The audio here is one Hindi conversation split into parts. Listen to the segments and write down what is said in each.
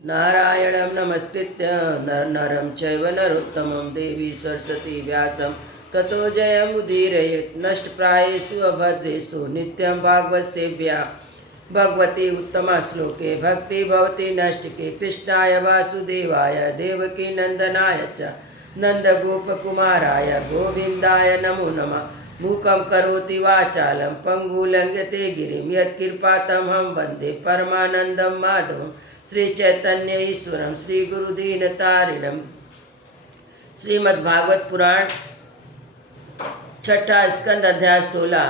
नारायणं नमस्कृत्य नरं चैव नरोत्तमं देवी सरस्वती व्यासं ततो जयमुदीरयेत् नष्टप्रायेषु अभद्रेषु नित्यं भागवत सेव्या भगवती उत्तमा श्लोके भक्ति भवति नष्टके कृष्णाय वासुदेवाय देवकी नंदनाय च नन्दगोपकुमाराय गोविन्दाय नमो नमः। मूकं करोति वाचालं पङ्गुलङ्घ्यते गिरिं यत्कृपातमहं वन्दे परमानन्दं माधवं श्रीचैतन्य ईश्वरं श्रीगुरुदीनतारिणं। श्रीमद्भागवत पुराण छठा स्कंद अध्याय 16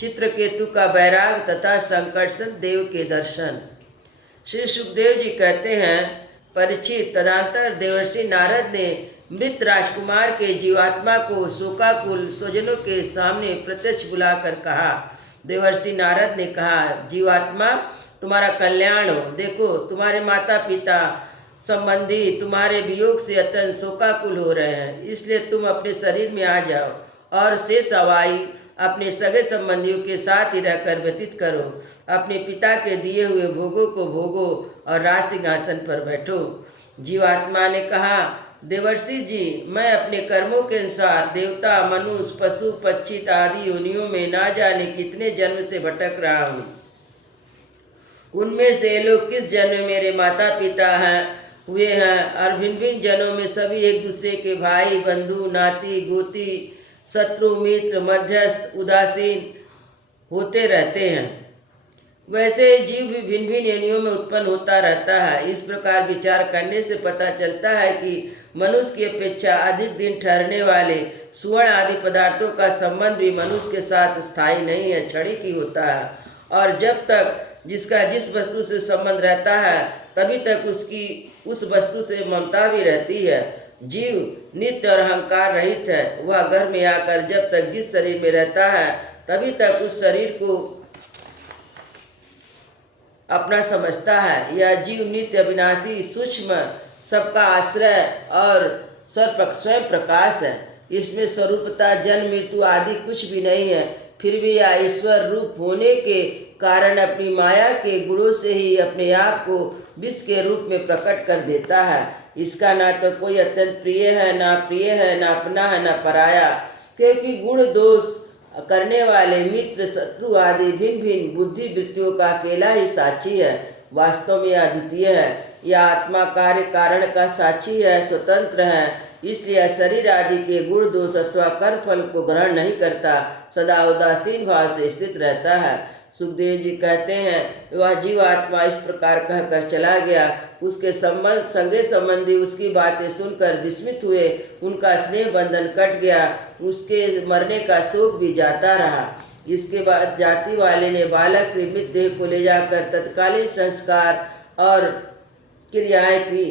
चित्रकेतु का बैराग तथा संकटसन देव के दर्शन। श्री सुखदेव जी कहते हैं, परीक्षित, तदंतर देवर्षि नारद ने मृत राजकुमार के जीवात्मा को शोकाकुल स्वजनों के सामने प्रत्यक्ष बुलाकर कहा। देवर्षि नारद ने कहा, जीवात्मा, तुम्हारा कल्याण हो। देखो, तुम्हारे माता पिता संबंधी तुम्हारे वियोग से अत्यंत शोकाकुल हो रहे हैं, इसलिए तुम अपने शरीर में आ जाओ और शेष अवायु अपने सगे संबंधियों के साथ ही रहकर व्यतीत करो। अपने पिता के दिए हुए भोगों को भोगो और राज सिंहासन पर बैठो। जीवात्मा ने कहा, देवर्षि जी, मैं अपने कर्मों के अनुसार देवता, मनुष्य, पशु, पक्षी आदि योनियों में ना जाने कितने जन्म से भटक रहा हूँ। उनमें से लोग किस जन्म में मेरे माता पिता हुए हैं और भिन्न भिन्न जन्मों में सभी एक दूसरे के भाई, बंधु, नाती, गोती, शत्रु, मित्र, मध्यस्थ, उदासीन होते रहते हैं। वैसे जीव भी भिन्न भिन्न योनियों में उत्पन्न होता रहता है। इस प्रकार विचार करने से पता चलता है कि मनुष्य की अपेक्षा अधिक दिन ठहरने वाले सुवर्ण आदि पदार्थों का संबंध भी मनुष्य के साथ स्थायी नहीं है, क्षणिक ही होता है। और जब तक जिसका जिस वस्तु से संबंध रहता है तभी तक उसकी उस वस्तु से ममता भी रहती है। जीव नित्य और अहंकार रहित है। वह घर में आकर जब तक जिस शरीर में रहता है तभी तक उस शरीर को अपना समझता है। यह जीव नित्य अविनाशी, सूक्ष्म, सबका आश्रय और स्वयं प्रकाश है। इसमें स्वरूपता जन्म मृत्यु आदि कुछ भी नहीं है। फिर भी यह ईश्वर रूप होने के कारण अपनी माया के गुणों से ही अपने आप को विष के रूप में प्रकट कर देता है। इसका ना तो कोई अत्यंत प्रिय है, ना प्रिय है, ना अपना है, ना पराया, क्योंकि गुण दोष करने वाले मित्र, शत्रु आदि भिन्न भिन्न बुद्धि वृत्तियों का अकेला ही साक्षी है। वास्तव में अद्वितीय है। यह आत्मा कार्य कारण का साक्षी है, स्वतंत्र है। इसलिए शरीर आदि के गुण दोष अथवा कर्म फल को ग्रहण नहीं करता, सदा उदासीन भाव से स्थित रहता है। सुखदेव जी कहते हैं, वह जीवात्मा इस प्रकार कहकर चला गया। उसके संगे संबंधी उसकी बातें सुनकर विस्मित हुए। उनका स्नेह बंधन कट गया। उसके मरने का शोक भी जाता रहा। इसके बाद जाति वाले ने बालक की मृत देह को ले जाकर तत्कालीन संस्कार और क्रियाएं की।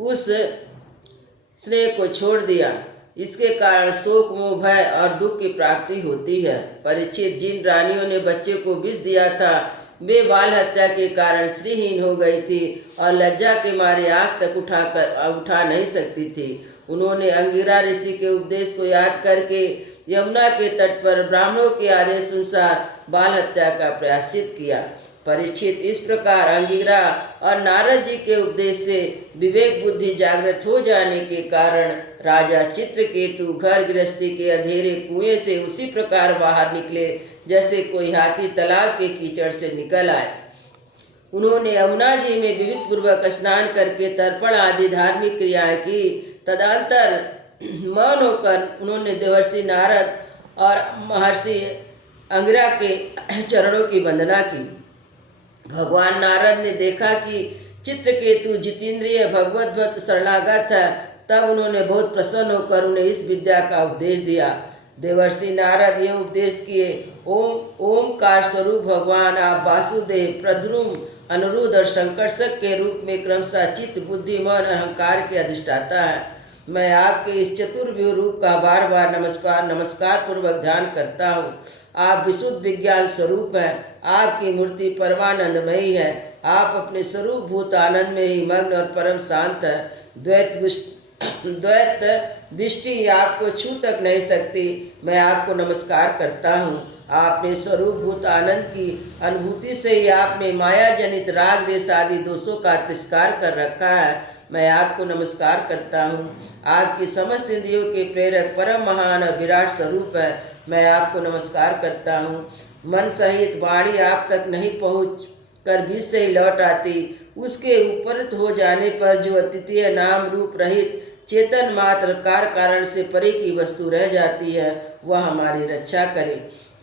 उस स्नेह को छोड़ दिया। इसके कारण शोक, मोह, भय और दुख की प्राप्ति होती है। परीक्षित, जिन रानियों ने बच्चे को विष दिया था वे बाल हत्या के कारण श्रीहीन हो गई थी और लज्जा के मारे आँख तक उठा नहीं सकती थी। उन्होंने अंगिरा ऋषि के उपदेश को याद करके यमुना के तट पर ब्राह्मणों के आदेश अनुसार बाल हत्या का प्रायश्चित किया। परीक्षित, इस प्रकार अंगिरा और नारद जी के उपदेश से विवेक बुद्धि जागृत हो जाने के कारण राजा चित्रकेतु घर गृहस्थी के अंधेरे कुएं से उसी प्रकार बाहर निकले जैसे कोई हाथी तालाब के कीचड़ से निकल आए। उन्होंने यमुना जी में विविध पूर्वक स्नान करके तर्पण आदि धार्मिक क्रियाएं की। तदंतर मौन होकर उन्होंने देवर्षि नारद और महर्षि अंगिरा के चरणों की वंदना की। भगवान नारद ने देखा कि चित्रकेतु जितेंद्रिय भगवत भक्त शरणागत है। तब उन्होंने बहुत प्रसन्न होकर उन्हें इस विद्या का उपदेश दिया। देवर्षि नारद यह उपदेश किए, ओमकार स्वरूप भगवान आप वासुदेव, प्रद्युम्न, अनिरुद्ध और संकर्षक के रूप में क्रमशः चित्त, बुद्धि, मन, अहंकार के अधिष्ठाता है। मैं आपके इस चतुर्व्यूह रूप का बार बार नमस्कार पूर्वक ध्यान करता हूँ। आप विशुद्ध विज्ञान स्वरूप हैं। आपकी मूर्ति परमानंदमयी है। आप अपने स्वरूप भूत आनंद में ही मग्न और परम शांत है। द्वैत दृष्टि आपको छू तक नहीं सकती। मैं आपको नमस्कार करता हूँ। आपने स्वरूपभूत आनंद की अनुभूति से ही आपने माया जनित राग देश आदि दोषों का तिरस्कार कर रखा है। मैं आपको नमस्कार करता हूँ। आपकी समस्त इंद्रियों के प्रेरक परम महान और विराट स्वरूप है। मैं आपको नमस्कार करता हूँ। मन सहित वाणी आप तक नहीं पहुँच कर बीच से ही लौट आती, उसके उपरत हो जाने पर जो अद्वितीय नाम रूप रहित चेतन मात्र कार कारण से परे की वस्तु रह जाती है, वह हमारी रक्षा करे।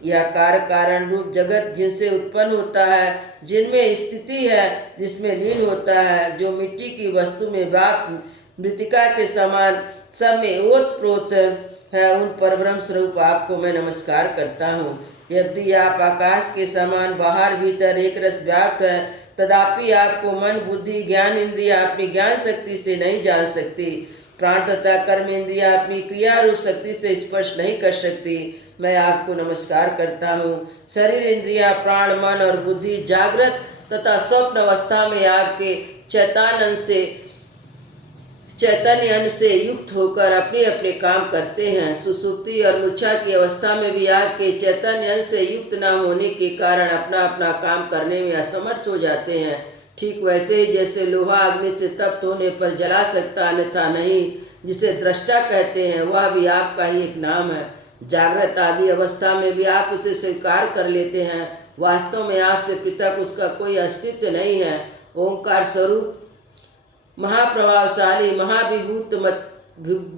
यह कार कारण रूप जगत जिनसे उत्पन्न होता है, जिनमें स्थिति है, जिसमें लीन होता है, जो मिट्टी की वस्तु में व्याप मृतिका के समान सब में ओतप्रोत है, उन परब्रह्म स्वरूप आपको मैं नमस्कार करता हूँ। यदि आप आकाश के समान बाहर भीतर एक रस व्याप्त है, तथापि आपको मन बुद्धि ज्ञान इंद्रिया अपनी ज्ञान शक्ति से नहीं जान सकती। प्राण तथा कर्म इंद्रिया अपनी क्रिया रूप शक्ति से स्पर्श नहीं कर सकती। मैं आपको नमस्कार करता हूँ। शरीर इंद्रिया प्राण मन और बुद्धि जागृत तथा स्वप्न अवस्था में आपके चैतन्य से युक्त होकर अपने अपने काम करते हैं। सुसुप्ति और मूर्छा की अवस्था में भी आपके चैतन्य से युक्त न होने के कारण अपना अपना काम करने में असमर्थ हो जाते हैं। ठीक वैसे ही जैसे लोहा अग्नि से तप्त होने पर जला सकता अन्यथा नहीं, जिसे दृष्टा कहते हैं, वह भी आपका ही एक नाम है। जागृत आदि अवस्था में भी आप उसे स्वीकार कर लेते हैं। वास्तव में आपसे पृथक उसका कोई अस्तित्व नहीं है। ओंकार स्वरूप महाप्रभावशाली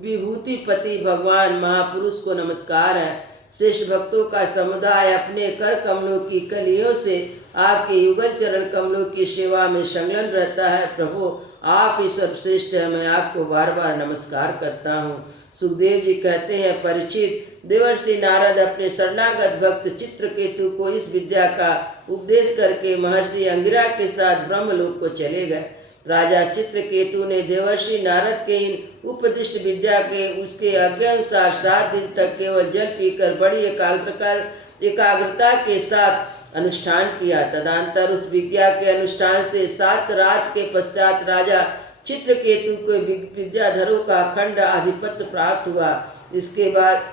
विभूतिपति भगवान महापुरुष को नमस्कार है। श्रेष्ठ भक्तों का समुदाय अपने कर कमलों की कलियों से आपके युगल चरण कमलों की सेवा में संलग्न रहता है। प्रभु आप ही सर्वश्रेष्ठ है। मैं आपको बार बार नमस्कार करता हूँ। सुखदेव जी कहते हैं, परीक्षित, देवर्षि नारद अपने शरणागत भक्त चित्रकेतु को इस विद्या का उपदेश करके महर्षि अंगिरा के साथ ब्रह्मलोक को चले गए। राजा चित्रकेतु ने देवर्षि नारद के इन उपदिष्ट विद्या के उसके आज्ञानुसार 7 दिन तक केवल जल पीकर बड़ी एकाग्रता के साथ अनुष्ठान किया। तदनंतर उस विद्या के अनुष्ठान से 7 रात के पश्चात राजा चित्रकेतु को विद्याधरों का अखंड आधिपत्य प्राप्त हुआ। इसके बाद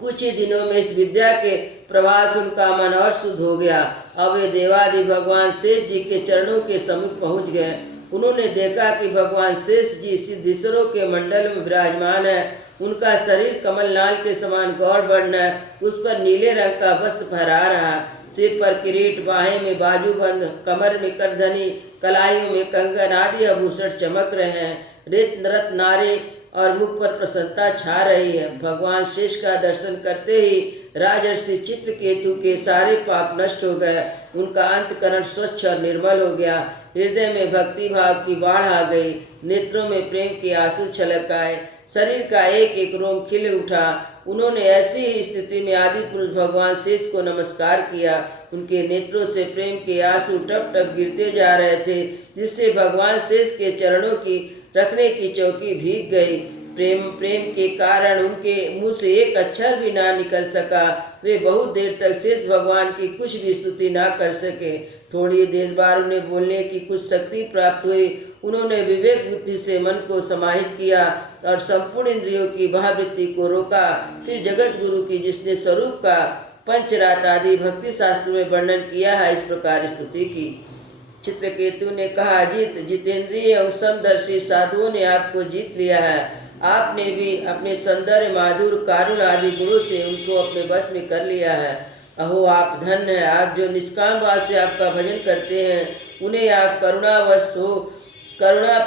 कुछ ही दिनों में इस विद्या के प्रभाव से उनका मन और शुद्ध हो गया। अब वे देवादि भगवान शेष जी के चरणों के समीप पहुंच गए। उन्होंने देखा कि भगवान शेष जी सिद्धेश्वरों के मंडल में विराजमान है। उनका शरीर कमलनाल के समान गौर वर्ण है। उस पर नीले रंग का वस्त्र फहरा रहा, सिर पर किरीट, बाहें में बाजूबंद, कमर में करधनी, कलाइयों में कंगन आदि आभूषण चमक रहे हैं। रत्न नारे और मुख पर प्रसन्नता छा रही है। भगवान शेष का दर्शन करते ही राजर्षि चित्रकेतु के सारे पाप नष्ट हो गए। उनका अंतकरण स्वच्छ और निर्मल हो गया। हृदय में भक्ति भाव की बाढ़ आ गई। नेत्रों में प्रेम के आंसू छलक आए। शरीर का एक एक रोम खिल उठा। उन्होंने ऐसी ही स्थिति में आदि पुरुष भगवान शेष को नमस्कार किया। उनके नेत्रों से प्रेम के आंसू टप टप गिरते जा रहे थे, जिससे भगवान शेष के चरणों की रखने की चौकी भीग गई। प्रेम के कारण उनके मुंह से एक अक्षर भी ना निकल सका। वे बहुत देर तक शेष भगवान की कुछ भी स्तुति ना कर सके। थोड़ी देर बाद उन्हें बोलने की कुछ शक्ति प्राप्त हुई। उन्होंने विवेक बुद्धि से मन को समाहित किया और संपूर्ण इंद्रियों की भाववृत्ति को रोका। फिर जगत गुरु की जिसने स्वरूप का पंचरात आदि भक्ति शास्त्र में वर्णन किया है, इस प्रकार स्तुति की। चित्रकेतु ने कहा, जितेंद्रिय एवं समदर्शी साधुओं ने आपको जीत लिया है। आपने भी अपने सौंदर्य माधुर कारुण आदि गुणों से उनको अपने बस में कर लिया है। अहो आप धन्य हैं। आप जो निष्काम भाव से आपका भजन करते हैं, उन्हें आप करुणा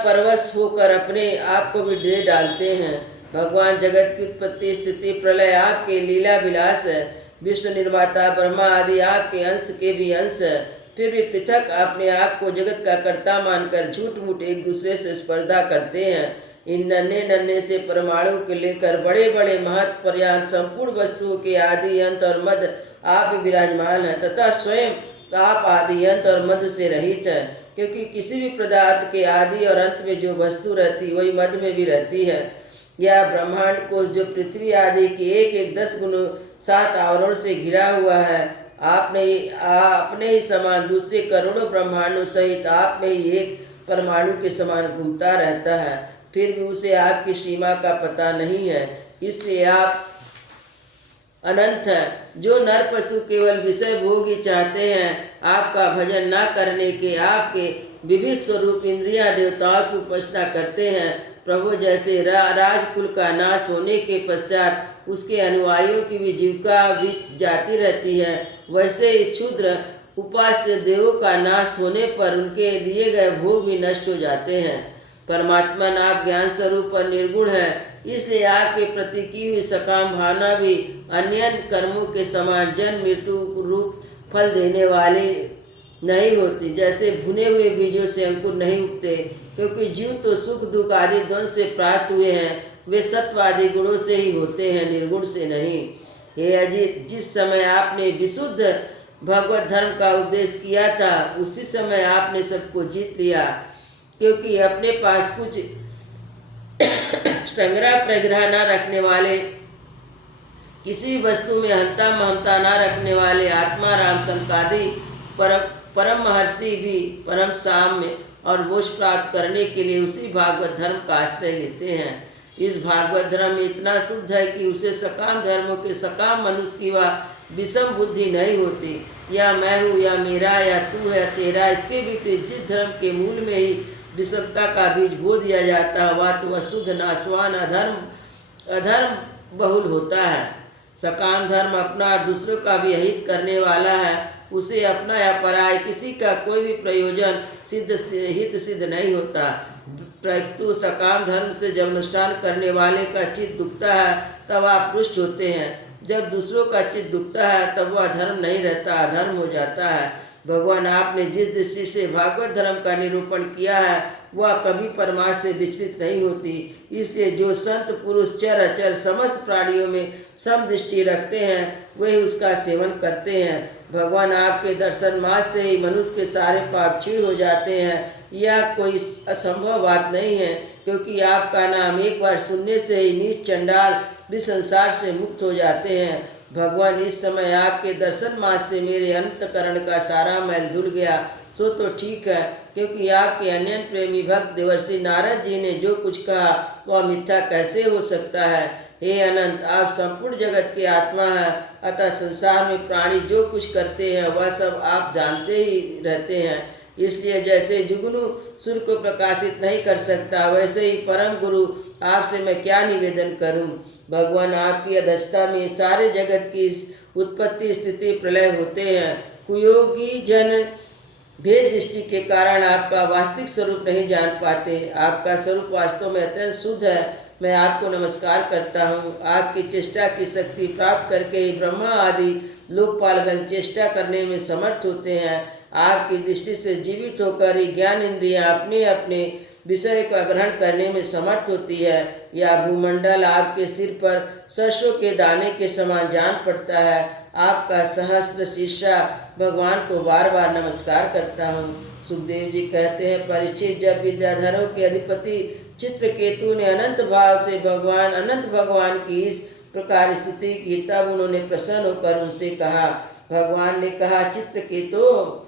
परवश होकर अपने आप को भी दे डालते हैं। भगवान जगत की उत्पत्ति स्थिति प्रलय आपके लीला विलास है। विश्व निर्माता ब्रह्मा आदि आपके अंश के भी अंश है। फिर भी पृथक अपने आप को जगत का कर्ता मानकर झूठ मूठ एक दूसरे से स्पर्धा करते हैं। इन नन्हे नन्हे से परमाणु के लेकर बड़े बड़े महत् पर्यंत संपूर्ण वस्तुओं के आदि अंत और मध्य आप विराजमान है, तथा स्वयं आप आदि अंत और मध्य से रहित है। क्योंकि किसी भी पदार्थ के आदि और अंत में जो वस्तु रहती, वही मध्य में भी रहती है। यह ब्रह्मांड कोश जो पृथ्वी आदि के एक एक 10 गुणों 7 आवरण से घिरा हुआ है, अपने ही समान दूसरे करोड़ों ब्रह्मांडों सहित आप में ही एक परमाणु के समान घूमता रहता है। फिर भी उसे आपकी सीमा का पता नहीं है। इसलिए आप अनंत है। जो नर पशु केवल विषय भोग ही चाहते हैं, आपका भजन न करने के आपके विविध स्वरूप इंद्रिया देवताओं की उपासना करते हैं। प्रभु, जैसे राजकुल का नाश होने के पश्चात उसके अनुयायियों की भी जीविका बीत जाती रहती है, वैसे इस क्षुद्र उपास्य देवों का नाश होने पर उनके दिए गए भोग भी नष्ट हो जाते हैं। परमात्मा आप ज्ञान स्वरूप और निर्गुण है, इसलिए आपके प्रति की हुई सकाम भावना भी अन्य कर्मों के समान जन्म मृत्यु रूप फल देने वाली नहीं होती। जैसे भुने हुए बीजों से अंकुर नहीं उगते, क्योंकि जीव तो सुख दुख आदि द्वंद से प्राप्त हुए हैं, वे सत्व आदि गुणों से ही होते हैं, निर्गुण से नहीं। हे अजित, जिस समय आपने विशुद्ध भगवत धर्म का उपदेश किया था, उसी समय आपने सबको जीत लिया, क्योंकि अपने पास कुछ संग्रह प्रग्रह न रखने वाले, किसी भी वस्तु में हंता महंता न रखने वाले आत्मा राम संकादि परम महर्षि भी परम साम्य और मोक्ष प्राप्त करने के लिए उसी भागवत धर्म का आश्रय लेते हैं। इस भागवत धर्म में इतना शुद्ध है कि उसे सकाम धर्मों के सकाम मनुष्य की वह विषम बुद्धि नहीं होती, या मैं हूँ या मेरा या तू है तेरा। इसके विपरीत जिस धर्म के मूल में ही विषमता का बीज बो दिया जाता है, वह तो अशुद्ध नाशवान अधर्म बहुल होता है। सकाम धर्म अपना दूसरों का भी हित करने वाला है, उसे अपना या पराय किसी का कोई भी प्रयोजन हित सिद्ध नहीं होता। प्रत्यु सकाम धर्म से जब अनुष्ठान करने वाले का चित्त दुखता है, तब आप रुष्ट होते हैं। जब दूसरों का चित्त दुखता है, तब वह धर्म नहीं रहता, अधर्म हो जाता है। भगवान, आपने जिस दृष्टि से भागवत धर्म का निरूपण किया है, वह कभी परमार्थ से विचलित नहीं होती। इसलिए जो संत पुरुष चर अचर समस्त प्राणियों में सम दृष्टि रखते हैं, वही उसका सेवन करते हैं। भगवान, आपके दर्शन मात्र से ही मनुष्य के सारे पाप क्षीण हो जाते हैं। यह कोई असंभव बात नहीं है, क्योंकि आपका नाम एक बार सुनने से ही नीच चंडाल भी संसार से मुक्त हो जाते हैं। भगवान, इस समय आपके दर्शन मात्र से मेरे अंतकरण का सारा मैल धुल गया, सो तो ठीक है, क्योंकि आपके अन्य प्रेमी भक्त देवर्षि नारद जी ने जो कुछ कहा वह मिथ्या कैसे हो सकता है। हे अनंत, आप संपूर्ण जगत के आत्मा हैं, अतः संसार में प्राणी जो कुछ करते हैं वह सब आप जानते ही रहते हैं। इसलिए जैसे जुगनू सूर्य को प्रकाशित नहीं कर सकता, वैसे ही परम गुरु आपसे मैं क्या निवेदन करूं। भगवान, आपकी अध्यक्षता में सारे जगत की उत्पत्ति स्थिति प्रलय होते हैं। कुयोगी जन भेद दृष्टि के कारण आपका वास्तविक स्वरूप नहीं जान पाते। आपका स्वरूप वास्तव में अत्यंत शुद्ध है। मैं आपको नमस्कार करता हूँ। आपकी चेष्टा की शक्ति प्राप्त करके ही ब्रह्मा आदि लोकपालगण चेष्टा करने में समर्थ होते हैं। आपकी दृष्टि से जीवित होकर ही ज्ञान इंद्रियां अपने अपने विषय का ग्रहण करने में समर्थ होती है। यह भूमंडल आपके सिर पर सरसों के दाने के समान जान पड़ता है। आपका सहस्त्र शीर्षा भगवान को बार बार नमस्कार करता हूँ। सुखदेव जी कहते हैं, परीक्षित, जब विद्याधरों के अधिपति चित्रकेतु ने अनंत भाव से अनंत भगवान की इस प्रकार स्तुति की, तब उन्होंने प्रसन्न होकर उनसे कहा। भगवान ने कहा, चित्रकेतु,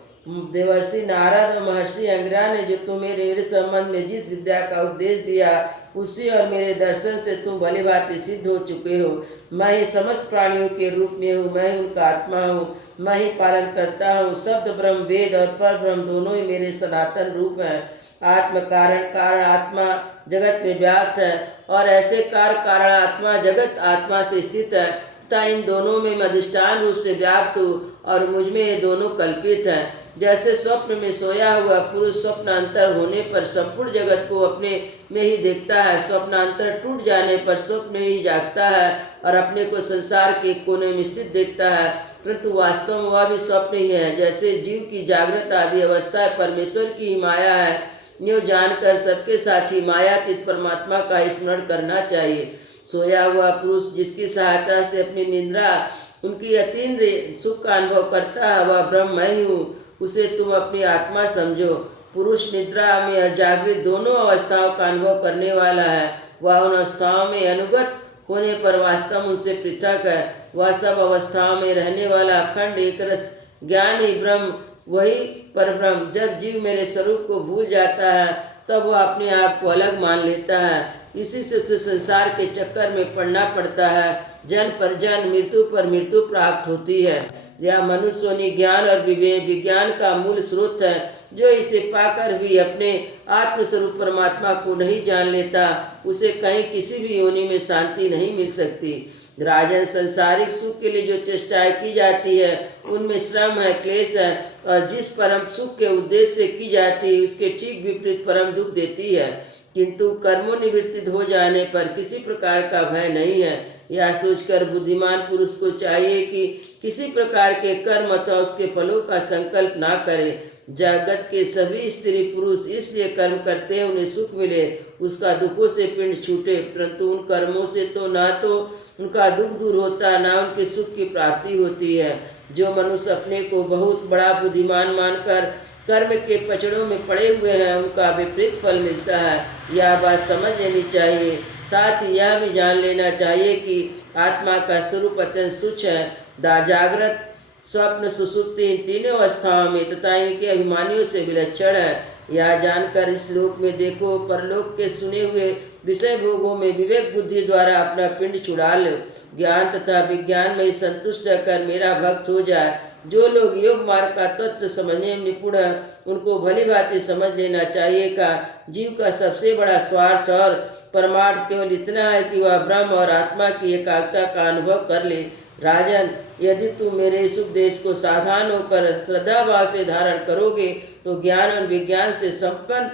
देवर्षि नारद और महर्षि अंगिरा ने जो तुम्हें मेरे संबंध में जिस विद्या का उपदेश दिया, उसी और मेरे दर्शन से तुम भली भांति सिद्ध हो चुके हो। मैं ही समस्त प्राणियों के रूप में हूँ, मैं ही उनका आत्मा हूँ, मैं ही पालन करता हूँ। शब्द ब्रह्म, वेद और पर ब्रह्म दोनों ही मेरे सनातन रूप हैं। आत्म कारण कारण आत्मा जगत में व्याप्त है, और ऐसे कारण आत्मा जगत आत्मा से स्थित है, तथा इन दोनों में मैं अधिष्ठान रूप से व्याप्त हूँ और मुझ में ये दोनों कल्पित हैं। जैसे स्वप्न में सोया हुआ पुरुष स्वप्नांतर होने पर संपूर्ण जगत को अपने में ही देखता है, स्वप्नांतर टूट जाने पर स्वप्न में ही जागता है और अपने को संसार के कोने में स्थित देखता है, परंतु वास्तव में वह भी स्वप्न ही है। जैसे जीव की जागृत आदि अवस्था परमेश्वर की ही माया है, यूँ जानकर सबके साक्षी मायातीत परमात्मा का स्मरण करना चाहिए। सोया हुआ पुरुष जिसकी सहायता से अपनी निद्रा उनकी अतीन्द्रिय सुख का अनुभव करता है, वह ब्रह्म मैं ही हूँ, उसे तुम अपनी आत्मा समझो। पुरुष निद्रा में और जागृत दोनों अवस्थाओं का अनुभव करने वाला है। वह उन अवस्थाओं में अनुगत होने पर वास्तव उनसे पृथक है। वह सब अवस्थाओं में रहने वाला अखंड एकरस ज्ञान ही ब्रह्म, वही परब्रह्म। जब जीव मेरे स्वरूप को भूल जाता है, तब वह अपने आप को अलग मान लेता है। इसी से उसे संसार के चक्कर में पड़ना पड़ता है। जन्म पर जन्म, मृत्यु पर मृत्यु प्राप्त होती है। यह मनुष्योनि ज्ञान और विज्ञान का मूल स्रोत है। जो इसे पाकर भी अपने आत्मस्वरूप परमात्मा को नहीं जान लेता, उसे कहीं किसी भी योनि में शांति नहीं मिल सकती। राजन, संसारिक सुख के लिए जो चेष्टाएं की जाती है उनमें श्रम है, क्लेश है, और जिस परम सुख के उद्देश्य से की जाती है उसके ठीक विपरीत परम दुख देती है। किंतु कर्मोनिवृत्ति हो जाने पर किसी प्रकार का भय नहीं है। यह सोचकर बुद्धिमान पुरुष को चाहिए कि किसी प्रकार के कर्म अथवा उसके फलों का संकल्प ना करे। जगत के सभी स्त्री पुरुष इसलिए कर्म करते हैं उन्हें सुख मिले, उसका दुखों से पिंड छूटे, परंतु उन कर्मों से तो ना तो उनका दुख दूर होता, ना उनके सुख की प्राप्ति होती है। जो मनुष्य अपने को बहुत बड़ा बुद्धिमान मानकर कर्म के पचड़ों में पड़े हुए हैं, उनका विपरीत फल मिलता है। यह बात समझ लेनी चाहिए। साथ ही यह भी जान लेना चाहिए कि आत्मा का स्वरूप अत्यंत सूक्ष्म है। जागृत, स्वप्न, सुसुप्ति, इन तीनों अवस्थाओं में तथा इनके अभिमानियों से विलक्षण है। यह जानकर इस लोक में देखो, परलोक के सुने हुए विषय भोगों में विवेक बुद्धि द्वारा अपना पिंड छुड़ा लो। ज्ञान तथा विज्ञान में संतुष्ट कर मेरा भक्त हो जाए। जो लोग योग मार्ग का तत्व समझने में निपुण है, उनको भली भांति समझ लेना चाहिए का जीव का सबसे बड़ा स्वार्थ और परमार्थ केवल इतना है कि वह ब्रह्म और आत्मा की एकाग्रता का अनुभव कर ले। राजन, यदि तुम मेरे इस उपदेश को सावधान होकर श्रद्धा भाव से धारण करोगे तो ज्ञान और विज्ञान से संपन्न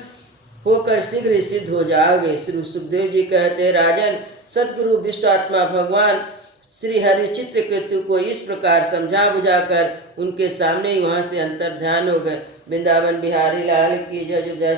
होकर शीघ्र ही सिद्ध हो जाओगे। श्री सुखदेव जी कहते हैं, राजन, सतगुरु विश्व आत्मा भगवान श्री हरि चित्रकेतु को इस प्रकार समझा बुझाकर उनके सामने ही वहाँ से अंतर ध्यान हो गए। वृंदावन बिहारी लाल की जय। जय।